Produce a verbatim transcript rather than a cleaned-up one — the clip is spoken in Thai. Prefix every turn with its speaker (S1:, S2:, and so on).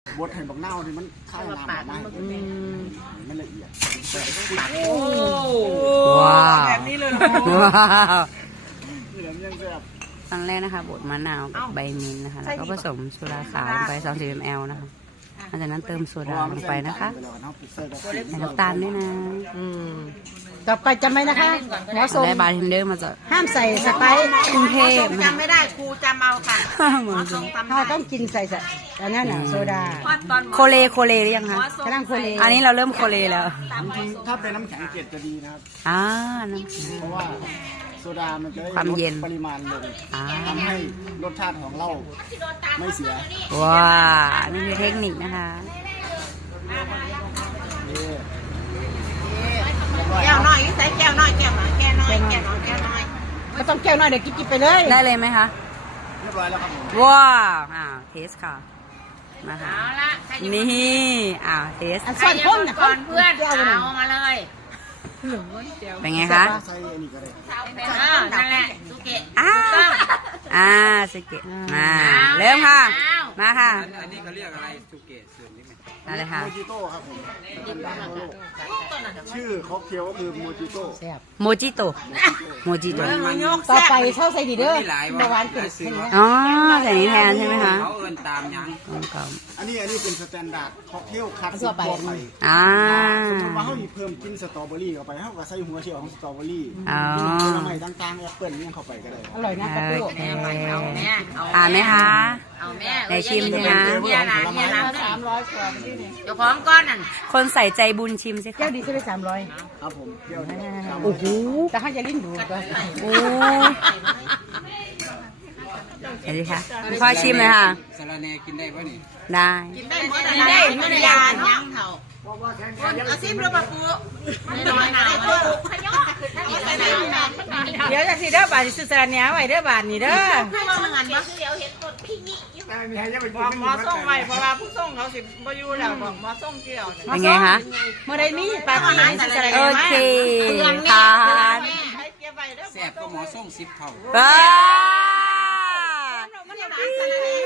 S1: บดให้บักเน่านี่มันข้าวน้ำมากมันละเอียดโอ้
S2: ว้าว
S3: แบบนี้เลย
S2: ว้าว
S1: เหลืองยังแซ่บ
S2: ตอนแรกนะคะบดมะนาวกับใบมิ้นท์นะคะแล้วก็ผสมโซดาขาวลงไปสองสิบมิลลิลิตรนะคะหลังจากนั้นเติมโซดาลงไปนะคะใส่น้ำตาลด้วยนะ
S3: ต่อไปจำไว้นะคะหมอส้ม
S2: ได้บาร์เทนเดอร์มาจาก
S3: ห้ามใส่สไปซ์
S2: กรุงเทพ
S4: จำไม่ได้ครูจำเอาค่ะ
S2: เหมือนกัน
S3: เราต้องกินใส่อันนั้นน่ะโซดา
S2: โคเลโคเลหรือยังคะ
S3: กำลังโคเล
S2: อันนี้เราเริ่มโคเลแล้ว
S1: ถ้าเป็นน้ำแข็งเกล็ดจะดีนะครับ
S2: อ่าน้ำแข็ง
S1: เพราะว่าโซดามันจะได้
S2: ความ
S1: ลด
S2: เย็น
S1: ปริมาณลง
S2: อ่า
S1: ทำให้รสชาติของเหล้าไม่เสีย
S2: ว้านี่คือเทคนิคนะคะ
S1: นี่
S4: แก้วน้อยใส่แก้วน้อยแก้วน้อยแก้วน้อยแก้วน้อยแก้วน้อย
S3: ไม่ต้องแก้วน้อยเดี๋ยวกิ๊บๆไปเลย
S2: ได้เลยไหมคะ
S1: เรียบร้อยแล้วครับผม
S2: ว้าวอ่าเทสค่ะมาค่ะ
S4: เอาละ
S2: นี่อ่าเทส
S3: อันซ่อนพ่นน่ะ
S4: ก่อนเพื่อน
S3: แก้ว
S4: เอามาเลย
S2: เป็นไงคะ
S1: ใส่อันนี้ก็ได้
S4: เออนั่นแหละสุเกะ
S2: อ่าอ่าสเกตมาเริ่มค่ะ มาค่ะ
S5: อันนี้เขาเรียกอะไรสุเกะสื่อนี่ไหม
S2: อะไรค่ะ
S1: โมจิโต้ครับผมเป็นดังทั่วโลกชื่อค็อกเทลก็คือโมจิโต้
S3: แซ่บ
S2: โมจิโตโมจิโต
S3: ต่อไปเช่าใส่ดีเด้อเมื่อวานเกิด
S5: ซื้อ
S2: อ๋อใส่นี้แทนใช่ไหมคะ
S5: เขาเอินตามยัง
S2: กลม
S1: อันนี้อันนี้เป็นสแตนดาร์ดค็อกเทลคัด
S3: ทั่วไป
S2: อ่า
S1: สมมติว่าเขามีเพิ่มกินสตรอเบอรี่เข้าไปเขาก็ใส่หัวเชียวของสตรอเบอรี่
S2: อ๋อ
S1: ผลไม้ต่างๆแอปเปิ้ลเนี่ยเข้าไปก็ได้
S3: อร่อยนะกระปุก
S2: โอเค
S4: เอาแม่เอา
S2: อ่านไหมคะ
S4: เอาแม่
S2: ไหนชิมสิคะ
S4: เนี่ยนะเนี่ยนะ
S3: สามร้อยกว่าที่นี่
S4: เจ้าของก้อนนั่น
S2: คนใส่ใจบุญชิมสิ
S3: แก้
S2: คะ
S3: วดีใช่ไหมสามร้อย
S1: ครับผมเปรี้ยวนี่
S2: โอ้โห
S3: แต่ให้จะลิ้นดูก็
S2: โอ้เห็นไหมคะพ่อชิมเลยค่ะ
S5: สาระแหน่กินได้ปะนี่
S2: ได้
S4: ได้หมดได้ไม่ได้ยายังเท่าเอาซิมรูปะปูน้อยหนาปูขย่อเอาใส่ไหนแม่
S3: เดี๋ยวจะสิเด้อบาทสิสารเนี้ยไว้เด้อบาทนี่เด้อ
S4: ให้มาเงินปะเดี๋ยวเห็นกดพี่นี่
S6: บอกหมอส่งไว้เพราะว่าผู้ส่งเขาสิบ่อยู่แล้วบอกหมอส่งเกี่ยว
S2: เป็นไงคะ
S3: เมื่อใดมีปลาที่ไหนสิสาร
S2: โอ
S3: เนี้ย
S2: เคทาน
S6: ให้เก็บไว้เด้อ
S5: แซ่บก็หมอส่งสิบเท่า
S2: ว้า